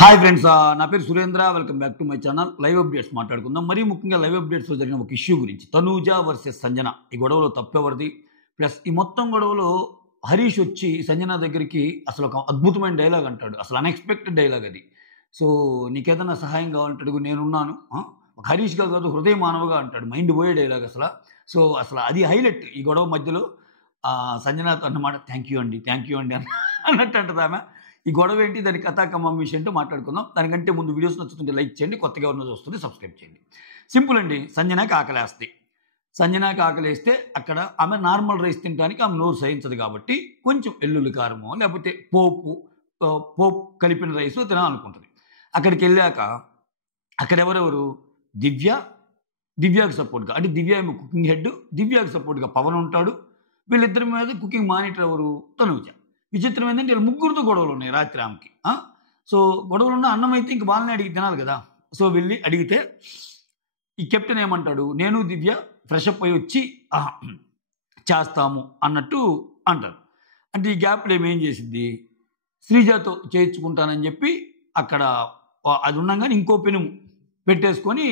Hi friends, నా పేరు Surendra. Welcome back to my channel. Live updates మాట్లాడుకుందాం. మరీ ముఖ్యంగా లైవ్ అప్డేట్స్లో జరిగిన ఒక ఇష్యూ గురించి, తనూజ వర్సెస్ సంజన. ఈ గొడవలో తప్పెవరిది, ప్లస్ ఈ మొత్తం గొడవలో హరీష్ వచ్చి సంజన దగ్గరికి అసలు ఒక అద్భుతమైన డైలాగ్ అంటాడు. అసలు అన్ఎక్స్పెక్టెడ్ డైలాగ్ అది. సో నీకేదైనా సహాయం కావాలంటే అడుగు, నేనున్నాను. ఒక హరీష్గా కాదు, హృదయ మానవగా అంటాడు. మైండ్ పోయే డైలాగ్ అసలు. సో అసలు అది హైలైట్ ఈ గొడవ మధ్యలో. సంజనతో అన్నమాట, థ్యాంక్ యూ అండి అన్నట్టు అంటది ఆమె. ఈ గొడవ ఏంటి, దాని కథాకమం విషయం ఏంటో మాట్లాడుకుందాం. దానికంటే ముందు వీడియోస్ నచ్చుతుంటే లైక్ చేయండి, కొత్తగా ఉన్న చూస్తుంది సబ్స్క్రైబ్ చేయండి. సింపుల్ అండి. సంజనకి ఆకలేస్తుంది. సంజనకి ఆకలేస్తే అక్కడ ఆమె నార్మల్ రైస్ తినడానికి ఆమె నోరు సహించదు కాబట్టి కొంచెం ఎల్లుల్లి కారమో లేకపోతే పోపు కలిపిన రైస్ తినాలనుకుంటుంది. అక్కడికి వెళ్ళాక అక్కడ ఎవరెవరు, దివ్యకి సపోర్ట్గా, అంటే దివ్య ఏమో కుకింగ్ హెడ్, దివ్యకి సపోర్ట్గా పవన్ ఉంటాడు. వీళ్ళిద్దరి మీద కుకింగ్ మానిటర్ ఎవరు, తనూజ. విచిత్రం ఏంటంటే వీళ్ళు ముగ్గురితో గొడవలు ఉన్నాయి రాత్రి ఆమెకి. సో గొడవలు ఉన్న అన్నం అయితే ఇంక వాళ్ళని అడిగి తినాలి కదా. సో వెళ్ళి అడిగితే ఈ కెప్టెన్ ఏమంటాడు, నేను దివ్య ఫ్రెష్ అప్ అయి వచ్చి చేస్తాము అన్నట్టు అంటారు. అంటే ఈ గ్యాప్లో ఏమేం చేసింది, శ్రీజతో చేయించుకుంటానని చెప్పి అక్కడ అది ఉండగానే ఇంకో పెను పెట్టేసుకొని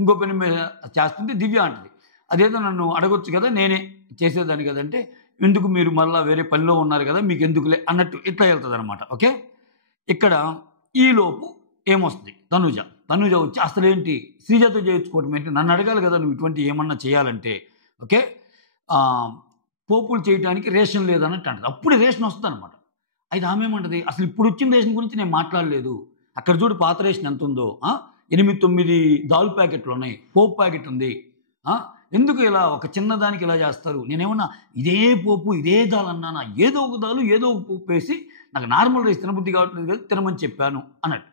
ఇంకో పెను మీద చేస్తుంటే దివ్య అంటది, అదేదో నన్ను అడగొచ్చు కదా, నేనే చేసేదాన్ని కదంటే, ఎందుకు మీరు మళ్ళీ వేరే పనిలో ఉన్నారు కదా, మీకు ఎందుకులే అన్నట్టు ఇట్లా వెళ్తుంది అనమాట. ఓకే, ఇక్కడ ఈలోపు ఏమొస్తుంది, తనూజ వచ్చి అసలు ఏంటి శ్రీజతో చేయించుకోవటం ఏంటి, నన్ను అడగాలి కదా నువ్వు ఇటువంటి ఏమన్నా చేయాలంటే. ఓకే, పోపులు చేయడానికి రేషన్ లేదన్నట్టు అంటది. అప్పుడే రేషన్ వస్తుంది అనమాట. అయితే ఆమె ఏమంటది, అసలు ఇప్పుడు వచ్చిన రేషన్ గురించి నేను మాట్లాడలేదు, అక్కడ చూడు పాత రేషన్ ఎంత ఉందో, 8-9 దాల్ ప్యాకెట్లు ఉన్నాయి, పోపు ప్యాకెట్ ఉంది, ఎందుకు ఇలా ఒక చిన్నదానికి ఇలా చేస్తారు, నేనేమన్నా ఇదే పోపు ఇదే దాల్ అన్నానా, ఏదో ఒక దాలు ఏదో ఒక పోపు వేసి నాకు నార్మల్ రైస్ తినబుద్ధి కావట్లేదు కదా, తినమని చెప్పాను అన్నట్టు.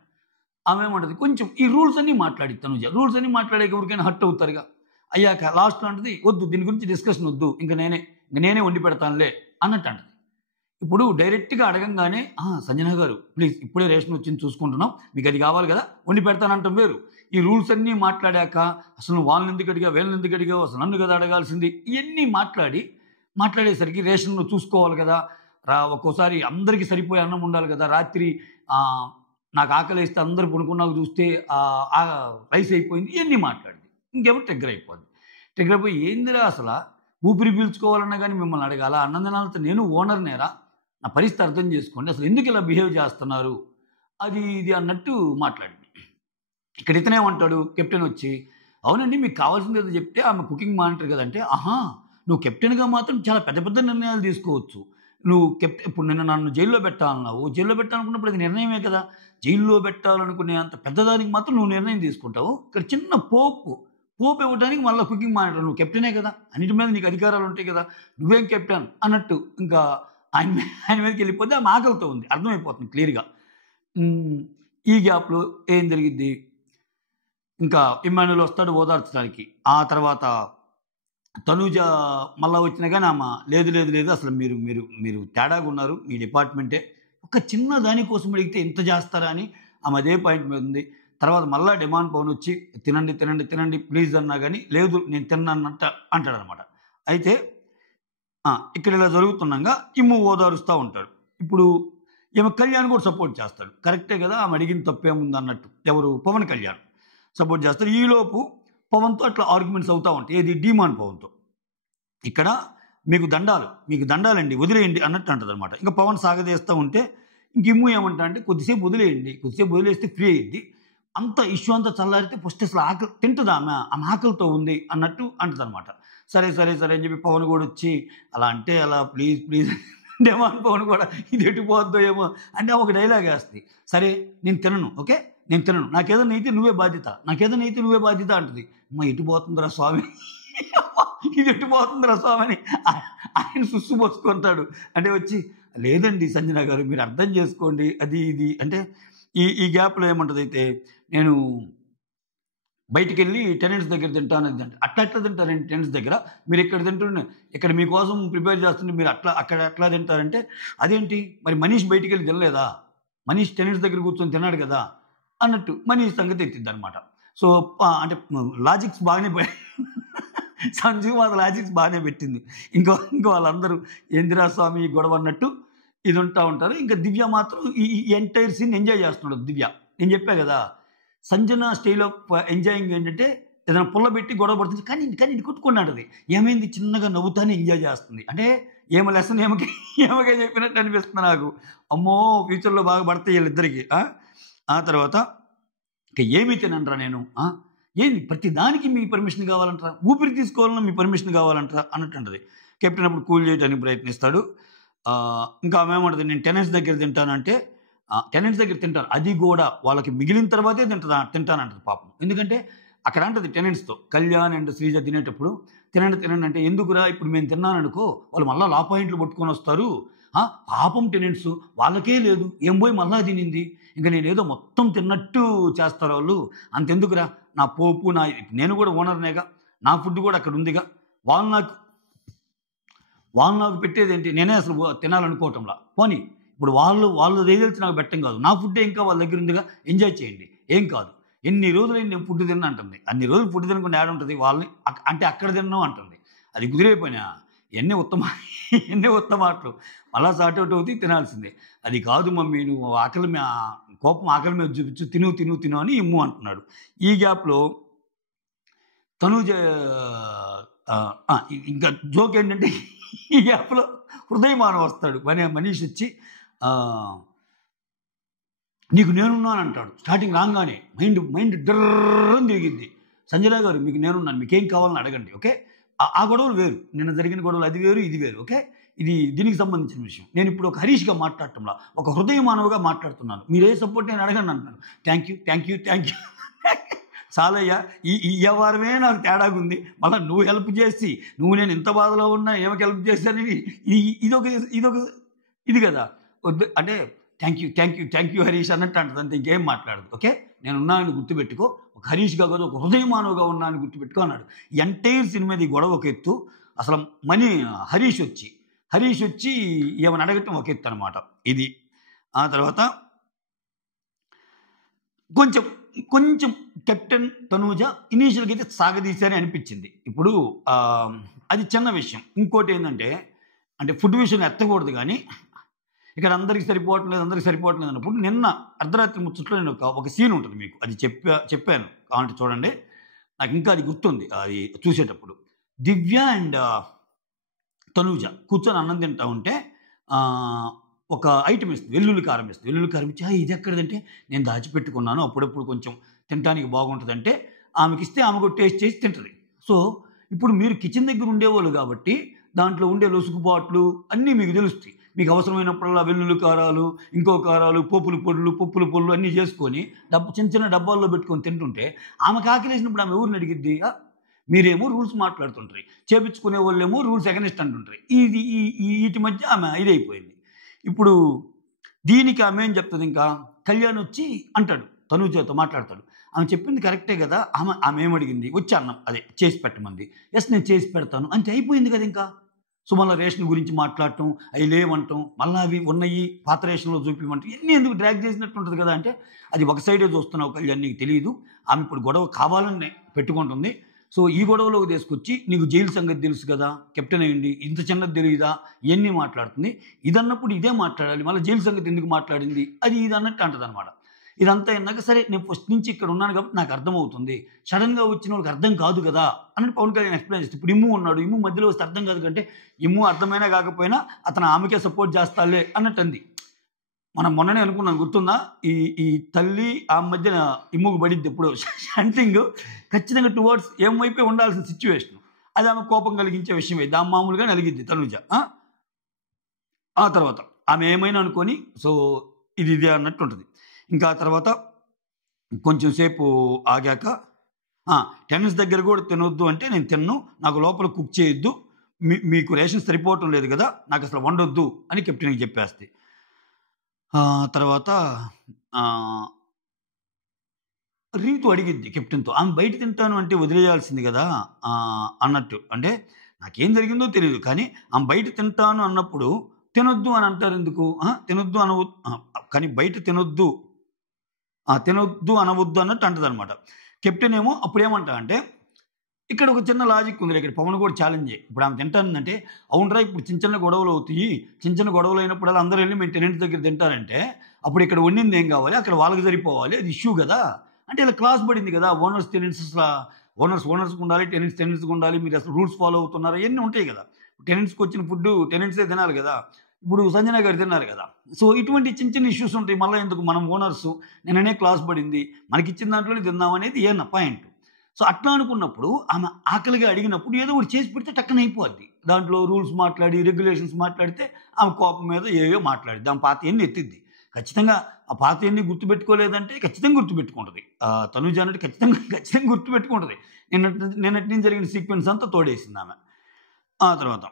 ఆమె ఏమంటది, కొంచెం ఈ రూల్స్ అన్నీ మాట్లాడి తనూజ, రూల్స్ అన్నీ మాట్లాడే ఎవరికైనా హర్ట్ అవుతారుగా. అయ్యాక లాస్ట్లో అంటది, వద్దు దీని గురించి డిస్కషన్ వద్దు, ఇంకా నేనే వండి పెడతానులే అన్నట్టు అంటది. ఇప్పుడు డైరెక్ట్గా అడగంగానే, సంజన గారు ప్లీజ్ ఇప్పుడే రేషన్ వచ్చింది చూసుకుంటున్నాం, మీకు అది కావాలి కదా వండి పెడతానంటాం వేరు. ఈ రూల్స్ అన్నీ మాట్లాడాక అసలు వాళ్ళని ఎందుకు అడిగా, వీళ్ళని ఎందుకు అడిగావు, అసలు నన్ను కదా అడగాల్సింది, ఇవన్నీ మాట్లాడేసరికి రేషన్ చూసుకోవాలి కదా, ఒక్కోసారి అందరికీ సరిపోయే అన్నం ఉండాలి కదా, రాత్రి నాకు ఆకలి వేస్తే అందరు పడుకున్నాక చూస్తే రైస్ అయిపోయింది, ఇవన్నీ మాట్లాడింది. ఇంకెవరు టెగ్గర్ అయిపోయి, ఏందిరా అసలు ఊపిరి పీల్చుకోవాలన్నా కానీ మిమ్మల్ని అడగాల, అన్నందనాలతో నేను ఓనర్నేరా, నా పరిస్థితి అర్థం చేసుకోండి, అసలు ఎందుకు ఇలా బిహేవ్ చేస్తున్నారు అది ఇది అన్నట్టు మాట్లాడింది. ఇక్కడ ఇతనేమంటాడు, కెప్టెన్ వచ్చి, అవునండి మీకు కావాల్సింది ఏదో చెప్తే ఆమె కుకింగ్ మానిటర్ కదంటే, నువ్వు కెప్టెన్గా మాత్రం చాలా పెద్ద పెద్ద నిర్ణయాలు తీసుకోవచ్చు, నువ్వు ఇప్పుడు నన్ను జైల్లో పెట్టాలన్నావు, జైల్లో పెట్టాలనుకున్నప్పుడు అది నిర్ణయమే కదా, జైల్లో పెట్టాలనుకునే అంత పెద్దదానికి మాత్రం నువ్వు నిర్ణయం తీసుకుంటావు, ఇక్కడ చిన్న పోపు ఇవ్వడానికి మళ్ళీ కుకింగ్ మానిటర్, నువ్వు కెప్టెనే కదా, అన్నిటి మీద నీకు అధికారాలు ఉంటాయి కదా, నువ్వేం కెప్టెన్ అన్నట్టు ఇంకా ఆయన మీదకి వెళ్ళిపోతే ఆమె ఆకలితో ఉంది, అర్థమైపోతుంది క్లియర్గా. ఈ గ్యాప్లో ఏం జరిగిద్ది, ఇంకా ఇమ్మాన్యుల్ వస్తాడు ఓదార్చడానికి. ఆ తర్వాత తనూజ మళ్ళీ వచ్చినా కానీ ఆమె లేదు అసలు మీరు తేడాగా ఉన్నారు, మీ డిపార్ట్మెంటే ఒక చిన్న దానికోసం అడిగితే ఇంత చేస్తారా అని ఆమె అదే పాయింట్ మీద ఉంది. తర్వాత మళ్ళీ డిమాండ్ పవన్ వచ్చి తినండి ప్లీజ్ అన్నా కానీ లేదు నేను తిన్నానంట అంటాడనమాట. అయితే ఇక్కడ ఇలా జరుగుతున్నాగా ఇమ్ము ఓదారుస్తూ ఉంటాడు. ఇప్పుడు ఈమె కళ్యాణ్ కూడా సపోర్ట్ చేస్తాడు, కరెక్టే కదా ఆమె అడిగిన తప్పేముంది అన్నట్టు. ఎవరు, పవన్ కళ్యాణ్ సపోర్ట్ చేస్తారు. ఈలోపు పవన్తో అట్లా ఆర్గ్యుమెంట్స్ అవుతూ ఉంటాయి, ఏది డిమాండ్ పవన్తో. ఇక్కడ మీకు దండాలండి వదిలేయండి అన్నట్టు అంటుంది అనమాట. ఇంకా పవన్ సాగదీస్తూ ఉంటే ఇంక ఇమ్ము ఏమంటా అంటే కొద్దిసేపు వదిలేస్తే ఫ్రీ అయ్యిద్ది, అంత ఇష్యూ అంతా చల్లారితే ఫస్ట్ అసలు ఆకలి తింటుంది ఆమె ఆకలితో ఉంది అన్నట్టు అంటుంది అనమాట. సరే అని చెప్పి పవన్ కూడా వచ్చి అలా అంటే అలా ప్లీజ్ డెమాన్ పవన్ కూడా ఇది ఎటుపోద్దో ఏమో అంటే ఒక డైలాగ్ వేస్తుంది, సరే నేను తినను, ఓకే నేను తినను, నాకేదైనా అయితే నువ్వే బాధ్యత అంటుంది. ఎటుపోతుందిరా స్వామి ఇది ఎటుపోతుందిరా స్వామి అని ఆయన సుస్సు పోసుకుంటాడు. అంటే వచ్చి లేదండి సంజన గారు మీరు అర్థం చేసుకోండి అది ఇది అంటే ఈ గ్యాప్లో ఏమంటుంది, అయితే నేను బయటికి వెళ్ళి టెనెంట్స్ దగ్గర తింటాను అంటే, అట్లా తింటారండి టెనెంట్స్ దగ్గర, మీరు ఇక్కడ మీకోసం ప్రిపేర్ చేస్తుంటే మీరు అక్కడ ఎట్లా తింటారంటే, అదేంటి మరి మనీష్ బయటికి వెళ్ళి తినలేదా, మనీష్ టెనెంట్స్ దగ్గర కూర్చొని తిన్నాడు కదా అన్నట్టు మనీష్ సంగతి ఎత్తిద్ది అనమాట. సో అంటే లాజిక్స్ బాగానే సంజీవ్ లాజిక్స్ బాగానే పెట్టింది. ఇంకో వాళ్ళందరూ ఏందిరా స్వామి గొడవ అన్నట్టు ఇది ఉంటా ఉంటారు. ఇంకా దివ్య మాత్రం ఈ ఎంటైర్ సీన్ ఎంజాయ్ చేస్తున్నాడు దివ్య. నేను చెప్పా కదా! సంజన స్టైల్ ఆఫ్ ఎంజాయింగ్ ఏంటంటే ఏదైనా పుల్లబెట్టి గొడవ పడుతుంది. కానీ కానీ ఇది కొట్టుకున్నాడది. ఏమైంది చిన్నగా నవ్వుతానే ఎంజాయ్ చేస్తుంది. అంటే ఏమ లెసన్ ఏమకే చెప్పినట్టు అనిపిస్తుంది నాకు. అమ్మో! ఫ్యూచర్‌లో బాగా పడతాయి వీళ్ళిద్దరికీ. ఆ తర్వాత ఇక ఏమీ తిననురా నేను. ఏంది ప్రతి దానికి మీ పర్మిషన్ కావాలంటారా? ఊపిరి తీసుకోవాలన్నా మీ పర్మిషన్ కావాలంటారా అన్నట్టుంటది. కెప్టెన్ అప్పుడు కూల్ చేయడానికి ప్రయత్నిస్తాడు. ఇంకా ఆమె ఏమంటది, నేను టెనెంట్స్ దగ్గర తింటానంటే టెనెంట్స్ దగ్గర తింటాను. అది కూడా వాళ్ళకి మిగిలిన తర్వాతే తింటానంటది పాపం. ఎందుకంటే అక్కడ అంటది టెనెంట్స్‌తో కళ్యాణ్ అండ్ శ్రీజ తినేటప్పుడు తినండి అంటే ఎందుకురా ఇప్పుడు మేము తిన్నాననుకో వాళ్ళు మళ్ళా లా పాయింట్లు పట్టుకొని వస్తారు. పాపం టెనెంట్స్ వాళ్ళకే లేదు. ఏం పోయి మళ్ళా తినింది. ఇంక నేనేదో మొత్తం తిన్నట్టు చేస్తారు వాళ్ళు. అంతెందుకురా నా పోపు నేను కూడా ఓనర్‌నేగా. నా ఫుడ్ కూడా అక్కడ ఉందిగా. వాళ్ళు నాకు పెట్టేదేంటి? నేనే అసలు తినాలనుకోవటంలా. పోనీ ఇప్పుడు వాళ్ళు తెలిసి నాకు పెట్టం కాదు. నా ఫుడ్డే ఇంకా వాళ్ళ దగ్గర ఉందిగా. ఎంజాయ్ చేయండి. ఏం కాదు. ఎన్ని రోజులైంది నేను ఫుడ్ తిన్నా అంటుంది. అన్ని రోజులు ఫుడ్ తినకుండా ఏడుంటది వాళ్ళని అంటే అక్కడ తిన్నాం అంటుంది. అది కుదిరైపోయినా ఎన్ని ఉత్తమ మాటలు. మళ్ళా సార్ట్ అవుట్ అవుతాయి తినాల్సిందే. అది కాదు మమ్మీ నువ్వు కోపం ఆకలి మీద చూపించు తిను అని ఇమ్ము అంటున్నాడు. ఈ గ్యాప్‌లో తనూజ ఇంకా జోక్ ఏంటంటే ఈ గ్యాప్‌లో హృదయమానం వస్తాడు. మనీష్ వచ్చి నీకు నేనున్నాను అంటాడు. స్టార్టింగ్ రాగానే మైండ్ డర్రని తిరిగిద్ది. సంజయ్ గారు మీకు నేనున్నాను. మీకేం కావాలని అడగండి. ఓకే. ఆ గొడవలు వేరు. నిన్న జరిగిన గొడవలు అది వేరు ఇది వేరు. ఓకే. ఇది దీనికి సంబంధించిన విషయం. నేను ఇప్పుడు ఒక హరీష్‌గా మాట్లాడటంలా ఒక హృదయమానవగా మాట్లాడుతున్నాను. మీరే సపోర్ట్ నేను అడగండి అంటున్నాను. థ్యాంక్ యూ చాలయ్యా ఈ వ్యవహారమే నాకు తేడాగా ఉంది. మళ్ళీ నువ్వు హెల్ప్ చేసి నేను ఇంత బాధలో ఉన్నా ఏమకి హెల్ప్ చేశానని ఇదొక ఇది కదా వద్దు అంటే థ్యాంక్ యూ హరీష్ అన్నట్టు అంటది. అంతే ఇంకేం మాట్లాడదు. ఓకే. నేనున్నానని గుర్తుపెట్టుకో. ఒక హరీష్గా కాదు ఒక హృదయమానవుగా ఉన్నానని గుర్తుపెట్టుకో అన్నాడు. ఎంటైర్ సినిమా ఈ గొడవ ఒక ఎత్తు. అసలు హరీష్ వచ్చి ఏమని అడగటం ఒక ఎత్తు అనమాట ఇది. ఆ తర్వాత కొంచెం కెప్టెన్ తనూజ ఇనీషియల్గా అయితే సాగదీశారని అనిపించింది. ఇప్పుడు అది చిన్న విషయం. ఇంకోటి ఏంటంటే అంటే ఫుడ్ విషయం ఎత్తకూడదు కానీ ఇక్కడ అందరికీ సరిపోవట్లేదు అన్నప్పుడు నిన్న అర్ధరాత్రి ముచ్చట్లో నేను ఒక సీన్ ఉంటుంది మీకు అది చెప్పాను కావాలంటే చూడండి. నాకు ఇంకా అది గుర్తుంది. అది చూసేటప్పుడు దివ్య అండ్ తనూజ కూర్చొని అన్నం తింటా ఉంటే ఒక ఐటమ్ ఇస్తుంది. వెల్లుల్లి కారం ఇచ్చి ఇది ఎక్కడిదంటే నేను దాచిపెట్టుకున్నాను అప్పుడప్పుడు కొంచెం తినడానికి బాగుంటుందంటే ఆమెకి ఇస్తే ఆమె కూడా టేస్ట్ చేసి తింటుంది. సో ఇప్పుడు మీరు కిచెన్ దగ్గర ఉండేవాళ్ళు కాబట్టి దాంట్లో ఉండే లొసుగుబాట్లు అన్నీ మీకు తెలుస్తాయి. మీకు అవసరమైనప్పుడల్లా వెల్లుల్లి కారాలు ఇంకో కారాలు పప్పుల పొళ్ళు అన్నీ చేసుకొని చిన్న డబ్బాల్లో పెట్టుకొని తింటుంటే ఆమెకు ఆకలేసినప్పుడు ఆమె ఎవరిని అడిగిద్ది? మీరేమో రూల్స్ మాట్లాడుతుంటారు. చేపించుకునే వాళ్ళేమో రూల్స్ ఎగనిస్ట్ అంటుంటారు. వీటి మధ్య ఆమె ఇదైపోయింది. ఇప్పుడు దీనికి ఆమె ఏం చెప్తుంది? ఇంకా కళ్యాణ్ వచ్చి అంటాడు తనూజతో మాట్లాడతాడు. ఆమె చెప్పింది కరెక్టే కదా. ఆమె ఏమడిగింది? వచ్చి అన్నం అదే చేసి పెట్టమంది. ఎస్ నేను చేసి పెడతాను అంతే అయిపోయింది కదా. ఇంకా సో మళ్ళీ రేషన్ గురించి మాట్లాడటం అవి లేవంటాం మళ్ళీ అవి ఉన్నాయి పాత రేషన్లో చూపించమంటాం ఇవన్నీ ఎందుకు డ్రాగ్ చేసినట్టు ఉంటుంది కదా. అంటే అది ఒక సైడే చూస్తున్నావు కళ్యాణ్ నీకు తెలియదు. ఆమె ఇప్పుడు గొడవ కావాలని పెట్టుకుంటుంది. సో ఈ గొడవలోకి తీసుకొచ్చి నీకు జైలు సంగతి తెలుసు కదా కెప్టెన్ అయ్యింది ఇంత చిన్నది తెలియదా ఇవన్నీ మాట్లాడుతుంది. ఇదన్నప్పుడు ఇదే మాట్లాడాలి. మళ్ళీ జైలు సంగతి ఎందుకు మాట్లాడింది అది ఇది అన్నట్టు అంటది అనమాట. ఇదంతా అన్నాక సరే నేను ఫస్ట్ నుంచి ఇక్కడ ఉన్నాను కాబట్టి నాకు అర్థమవుతుంది. సడన్గా వచ్చిన వాళ్ళకి అర్థం కాదు కదా అన్నట్టు పవన్ కళ్యాణ్ ఎక్స్ప్లెయిన్ చేస్తే ఇప్పుడు ఇమ్ము ఉన్నాడు. ఇమ్ము మధ్యలో వస్తే అర్థం కాదు కంటే ఇమ్ము అర్థమైనా కాకపోయినా అతను ఆమెకే సపోర్ట్ చేస్తాలే అన్నట్టు అంది. మనం మొన్ననే అనుకున్నాం గుర్తుందా? ఈ తల్లి ఆమె మధ్యన ఇమ్ముకు పడిద్ది ఎప్పుడు షంటింగ్ ఖచ్చితంగా టువర్డ్స్ ఏమైపోయి ఉండాల్సిన సిచ్యువేషన్. అది ఆమె కోపం కలిగించే విషయం అయితే ఆమె మామూలుగా నలిగిద్ది తనుజ. ఆ తర్వాత ఆమె ఏమైనా అనుకొని సో ఇది అన్నట్టు ఉంటుంది. ఇంకా తర్వాత కొంచెం సేపు ఆగాక టెన్నిస్ దగ్గర కూడా తినొద్దు అంటే నేను తిన్ను నాకు లోపల కుక్ చేయొద్దు మీకు రేషన్ సరిపోవటం లేదు కదా నాకు అసలు వండొద్దు అని కెప్టెన్కి చెప్పేస్తే తర్వాత రీతు అడిగిద్ది కెప్టెన్తో ఆమె బయట తింటాను అంటే వదిలేయాల్సింది కదా అన్నట్టు. అంటే నాకేం జరిగిందో తెలియదు కానీ ఆమె బయట తింటాను అన్నప్పుడు తినొద్దు అని అంటారు ఎందుకు? తినొద్దు కానీ బయట తినొద్దు అనవద్దు అన్నట్టు అంటది అనమాట. కెప్టెన్ ఏమో అప్పుడు ఏమంటా అంటే ఇక్కడ ఒక చిన్న లాజిక్ ఉంది. ఇక్కడ పవన్ కూడా ఛాలెంజే. ఇప్పుడు ఆమె తింటానంటే, అవునురా ఇప్పుడు చిన్న చిన్న గొడవలు అవుతాయి. చిన్న చిన్న గొడవలు అయినప్పుడల్లా అందరూ ఎళ్లి మేము టెనెంట్ దగ్గర తింటారంటే, అప్పుడు ఇక్కడ వండింది ఏం కావాలి? అక్కడ వాళ్ళకి సరిపోవాలి. అది ఇష్యూ కదా! అంటే ఇలా క్లాస్ పడింది కదా! ఓనర్స్ టెనెంట్స్ అసల ఓనర్స్‌కి ఉండాలి. టెనెంట్స్‌కి ఉండాలి. మీరు అసలు రూల్స్ ఫాలో అవుతున్నారా? ఇయన్నీ ఉంటాయి కదా! టెనెంట్స్‌కి వచ్చిన ఫుడ్డు టెనెంట్సే తినాలి కదా! ఇప్పుడు సంజన గారు తిన్నారు కదా! సో, ఇటువంటి చిన్న చిన్న ఇష్యూస్ ఉంటాయి. మళ్ళా ఎందుకు మనం ఓనర్సు నిన్ననే క్లాస్ పడింది. మనకిచ్చిన దాంట్లోనే తిందాం అనేది పాయింట్. సో, అట్లా అనుకున్నప్పుడు ఆమె ఆకలిగా అడిగినప్పుడు ఏదో ఒకటి చేసి పెడితే టక్కన అయిపోద్ది. దాంట్లో రూల్స్ మాట్లాడి, రెగ్యులేషన్స్ మాట్లాడితే ఆమె కోపం మీద ఏవేవో మాట్లాడిద్ది. ఆమె పాతయన్ని ఎత్తిద్ది. ఖచ్చితంగా ఆ పాతయన్ని గుర్తుపెట్టుకోలేదంటే ఖచ్చితంగా గుర్తుపెట్టుకుంటది. తనూజ అన్నట్టు ఖచ్చితంగా గుర్తుపెట్టుకుంటది. నిన్నటి నుంచి జరిగిన సీక్వెన్స్ అంతా తోడేసిందామె. ఆ తర్వాత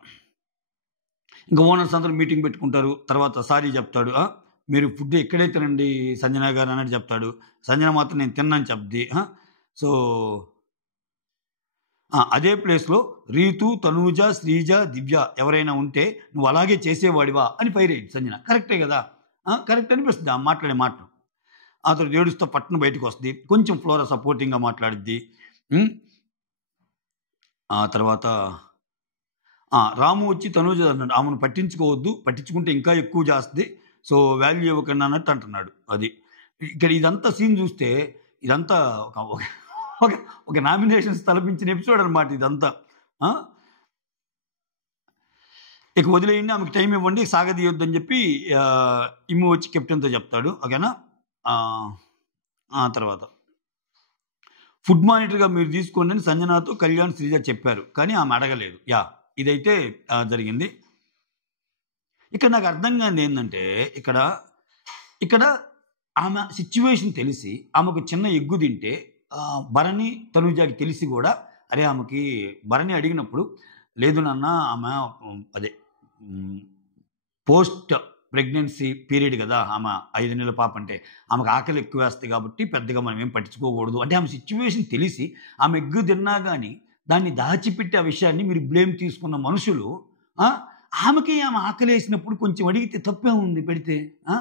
ఇంకా ఓనర్స్ అందరూ మీటింగ్ పెట్టుకుంటారు. తర్వాత సారీ చెప్తాడు. మీరు ఫుడ్ ఇక్కడే తినండి సంజన గారు అన్నట్టు చెప్తాడు. సంజన మాత్రం నేను తిన్నాను చెప్ద్ది. సో, అదే ప్లేస్‌లో రీతు, తనూజ, శ్రీజ, దివ్య ఎవరైనా ఉంటే నువ్వు అలాగే చేసేవాడివా అని ఫైర్ అయ్యిద్ది సంజన. కరెక్టే కదా! కరెక్ట్ అనిపిస్తుంది ఆమె మాట్లాడే మాటలు. ఆ తర్వాత ఏడుస్తూ పట్టున బయటకొస్తది. కొంచెం ఫ్లోరా సపోర్టింగ్‌గా మాట్లాడిద్ది. హ్మ్. ఆ తర్వాత రాము వచ్చి తనూజ అన్నాడు. ఆమెను పట్టించుకోవద్దు. పట్టించుకుంటే ఇంకా ఎక్కువ చేస్తది. సో, వాల్యూ ఇవ్వకండి అన్నట్టు అంటున్నాడు. అది. ఇక్కడ ఇదంతా సీన్ చూస్తే ఇదంతా ఒక ఒక ఒక నామినేషన్స్ తలపించిన ఎపిసోడ్ అనమాట ఇదంతా. ఆ! ఇక వదిలేయండి. ఆమెకు టైం ఇవ్వండి. సాగదీయొద్దని చెప్పి ఇమ్ము వచ్చి కెప్టెన్‌తో చెప్తాడు. ఓకేనా? ఆహ్, ఆ తర్వాత ఫుడ్ మానిటర్‌గా మీరు తీసుకోండి అని సంజనాతో కళ్యాణ్, శ్రీజ చెప్పారు. కానీ ఆమె అడగలేదు. ఇదైతే జరిగింది. ఇక్కడ నాకు అర్థం కానిదేందంటే, ఇక్కడ ఇక్కడ ఆమె సిట్యుయేషన్ తెలిసి, ఆమెకు చిన్న ఎగ్గు తింటే భరణి, తనూజకి తెలిసి గూడా ఆమెకి భరణి అడిగినప్పుడు, లేదు నాన్న ఆమె అదే హ్మ్, పోస్ట్ ప్రెగ్నెన్సీ పీరియడ్ గదా! ఆమె 5 నెలల పాప అంటే. ఆమెకు ఆకలి ఎక్కువేస్తది కాబట్టి పెద్దగా మనం ఏం పట్టించుకోకూడదు. అంటే ఆమె సిట్యుయేషన్ తెలిసి, ఆమె ఎగ్గు తిన్నా గాని, దాన్ని దాచిపెట్టి ఆ విషయాన్ని మీరు బ్లేమ్ తీసుకున్న మనుషులు ఆ! ఆమె ఆకలేసినప్పుడు కొంచెం అడిగితే తప్పేముంది పెడితే. ఆ!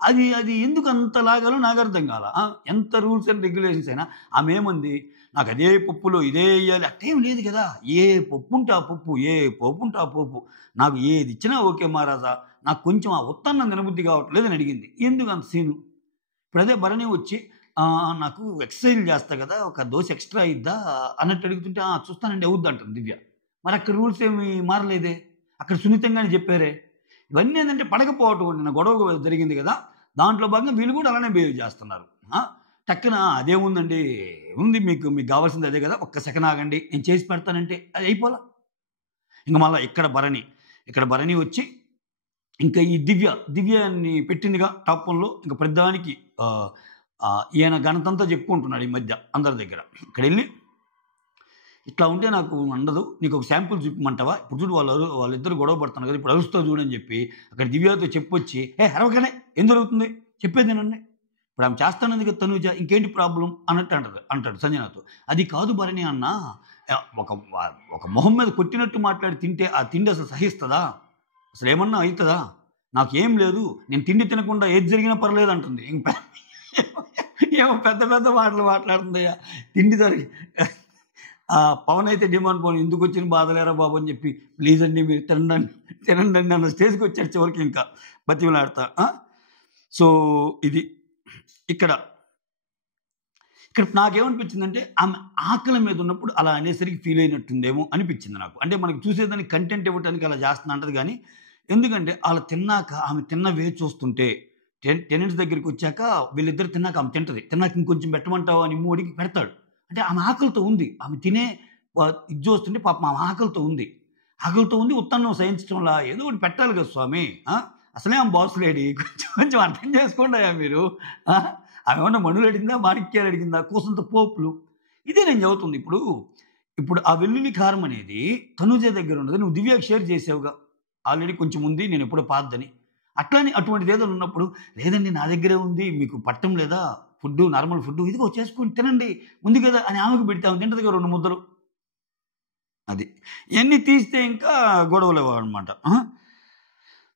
అది అది ఎందుకు అంత లాగాలో నాకర్థం కాల. ఎంత రూల్స్ అండ్ రెగ్యులేషన్స్ అయినా ఆమేమంది, నాకదే పప్పులో ఇదే ఎయ్యాలి అట్టేం లేదు గదా! ఏ పప్పుంటే ఆ పప్పు, ఏ పోపుంటే ఆ పోపు. నాకు ఏదిచ్చినా ఓకే మహారాజా. నాకు కొంచెం ఆ ఉత్తన్నం తినబుద్ధి కావట్లేదని అడిగింది. ఎందుకంత సీను? ఇప్పుడదే భరణి వచ్చి నాకు ఎక్సర్‌సైజ్‌లు చేస్తా గదా! ఒక దోస ఎక్స్‌ట్రా అయ్యిద్దా అన్నట్టు అడుగుతుంటే, చూస్తానండి అవుద్దంటుంది దివ్య. మరక్కడ రూల్స్ ఏమి మారలేదే. అక్కడ సున్నితంగానే చెప్పారే. ఇవన్నీ ఏందంటే పడకపోవటం నిన్న గొడవ జరిగింది గదా! దాంట్లో భాగంగా వీళ్ళు గూడా అలానే బిహేవ్ చేస్తున్నారు. ఆ! టక్కున అదేముందండి, ఉంది మీకు గావాల్సింది అదే గదా! ఒక్క సెకన్ ఆగండి. నేను చేసి పెడతానంటే అది అయిపోలా. ఇంక మళ్ళా ఇక్కడ భరణి వచ్చి ఇంకా ఈ దివ్యని పెట్టిందిగా టాప్ 1లో ఇంక ప్రతిదానికి ఆహ్, ఈయన ఘనతంతా చెప్పుకుంటున్నాడు ఈ మధ్య అందరి దగ్గర. ఇక్కడెళ్ళి ఇట్లా ఉంటే నాకు ఉండదు. నీకొక శాంపుల్ చూపిమంటావా? ఇప్పుడు చూడు వాళ్ళిద్దరు గొడవ పడుతున్నారు కదా! ఇప్పుడు అరుస్తావు చూడు అని చెప్పి అక్కడ దివ్యతో చెప్పొచ్చి, అరవకనే ఏం జరుగుతుంది? చెప్పేది వినండి. ఇప్పుడు ఆమె చేస్తానంది కదా తనూజ ఇంకేంటి ప్రాబ్లమ్ అన్నట్టు అంటాడు సంజనతో. అది కాదు భరణి అన్న ఒక మొహం మీద కొట్టినట్టు మాట్లాడి తింటే ఆ తిండి అసలు సహిస్తదా? అసలేమన్నా అయితదా? నాకేం లేదు. నేను తిండి తినకుండా ఏది జరిగినా పర్లేదంటుంది. ఏమో పెద్ద పెద్ద మాటలు మాట్లాడుతుందయ్యా. తిండి జరిగి పవన్ అయితే డిమాండ్ పోను ఎందుకొచ్చిన బాధలేరా బాబు అని చెప్పి ప్లీజ్ అండి మీరు తినండి అన్న స్టేజ్‌కి వచ్చాడు చివరికి ఇంకా బతిమిలాడతా. సో, ఇది ఇక్కడ నాకేమనిపించిందంటే ఆమె ఆకలి మీద ఉన్నప్పుడు అలా అనేసరికి ఫీల్ అయినట్టుందేమో అనిపించింది నాకు. అంటే మనకు చూసేదానికి కంటెంట్ ఇవ్వటానికి అలా చేస్తున్నా అంటది గానీ, ఎందుకంటే ఆళ్ళు తిన్నాక ఆమె తిన్న వే చూస్తుంటే టెనెంట్స్ దగ్గరికొచ్చాక వీళ్ళిద్దరు తిన్నాక ఆమె తింటది. తిన్నాక ఇంకొంచెం పెట్టమంటావా అని ఇమ్ము అడిగి పెడతాడు. అంటే ఆమె ఆకలితో ఉంది. ఆమె తినే ఇది చూస్తుంటే పాపం ఆమె ఆకలితో ఉంది. ఆకలితో ఉంది ఉత్తన్నం సహించడంలా ఏదో ఒకటి పెట్టాలి కదా స్వామి. అసలే ఆమె బాస్ లేడీ. కొంచెం అర్థం చేసుకోండయ్యా మీరు. ఆ! ఆమేమన్నా మనులడిగిందా? మాణిక్యాలడిగిందా? కూసంత పోపులు. ఇదే నేను చెబుతుంది. ఇప్పుడు ఆ వెల్లుల్లి కారం అనేది తనూజ దగ్గర ఉండదు. నువ్వు దివ్యకి షేర్ చేసావుగా. ఆల్రెడీ కొంచెం ఉంది. నేనెప్పుడో పాతదని. అట్లని అటువంటిదేదైనా ఉన్నప్పుడు, లేదండి నా దగ్గరే ఉంది. మీకు పట్టం లేదా? Food normal food. ఇదిగో చేసుకొని తినండి. ఉంది కదా! అని ఆమెకు పెడితే ఆమె తింటదిగా 2 ముద్దలు. అది. ఇయన్నీ తీస్తే ఇంకా గొడవలవనమాట.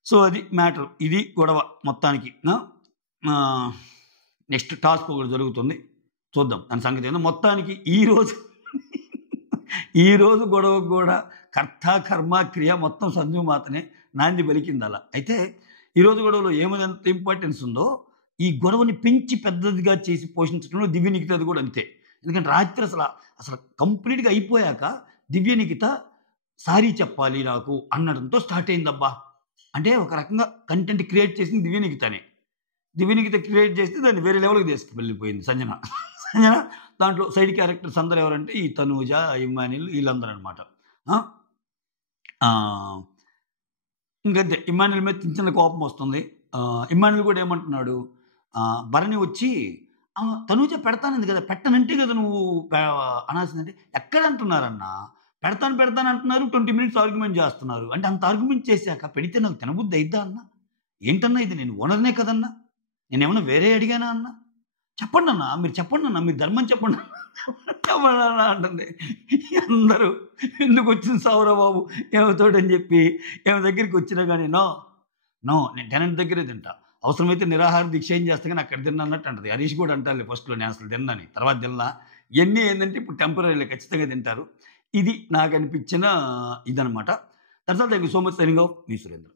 సో, అది మ్యాటర్. ఇది గొడవ మొత్తానికి. నెక్స్ట్ టాస్క్ ఒకటి జరుగుతుంది. చూద్దాం దాని సంగతేందో. మొత్తానికి ఈరోజు ఈరోజు గొడవకు కూడా కర్త కర్మ క్రియ మొత్తం సంజుమాతనే నాంది పలికింది అలా. అయితే ఈరోజు గొడవలో ఏమైనంత ఇంపార్టెన్స్ ఉందో ఈ గొడవని పెంచి పెద్దదిగా చేసి పోషించడంలో దివ్యనిఖితది కూడా అంతే. ఎందుకంటే రాత్రి అసలు కంప్లీట్గా అయిపోయాక దివ్యనిఖిత సారీ చెప్పాలి నాకు అనడంతో స్టార్ట్ అయిందబ్బా. అంటే ఒక రకంగా కంటెంట్ క్రియేట్ చేసింది దివ్యనిఖితనే. దివ్యనిఖిత క్రియేట్ చేస్తే దాన్ని వేరే లెవెల్కి తీసుకువెళ్ళిపోయింది సంజన. సంజన దాంట్లో సైడ్ క్యారెక్టర్స్ అందరూ ఎవరంటే ఈ తనూజ, ఇమ్మాన్యుల్ వీళ్ళందరూ అనమాట. ఇంకంతే ఇమ్మాన్యుల్ మీద చిన్న చిన్న కోపం వస్తుంది. ఇమ్మాన్యుల్ కూడా ఏమంటున్నాడు, భరణి వచ్చి తనూజ పెడతానంది కదా, పెట్టనంటే కదా నువ్వు అనాల్సిందంటే ఎక్కడ అంటున్నారన్నా, పెడతాను అంటున్నారు, 20 minutes ఆర్గ్యుమెంట్ చేస్తున్నారు. అంటే అంత ఆర్గ్యుమెంట్ చేశాక పెడితే నాకు తినబుద్ధి అయిద్దా అన్న? ఏంటన్నా ఇది, నేను ఓనర్నే కదన్నా, నేనేమన్నా వేరే అడిగానా అన్న? చెప్పండి అన్న, మీరు చెప్పండి అన్న, మీరు ధర్మం చెప్పండి చెప్పండి అన్న అంటుంది. అందరూ ఎందుకు వచ్చింది సావురా బాబు ఏమవుతాడని చెప్పి ఏమి దగ్గరికి వచ్చినా కానీ నో నేను టెనెంట్ దగ్గరే తింటా, అవసరమైతే నిరాహార దీక్ష ఏం చేస్తా కానీ అక్కడ తిన్నా అన్నట్టు అంటది. హరీష్ కూడా అంటారు ఫస్ట్లో నేను అసలు తిన్నాని, తర్వాత తిన్నా. ఇవన్నీ ఏంటంటే ఇప్పుడు టెంపరీ ఖచ్చితంగా తింటారు. ఇది నాకు అనిపించిన ఇదనమాట. That's all. Thank you so much. Signing off, me Surendra.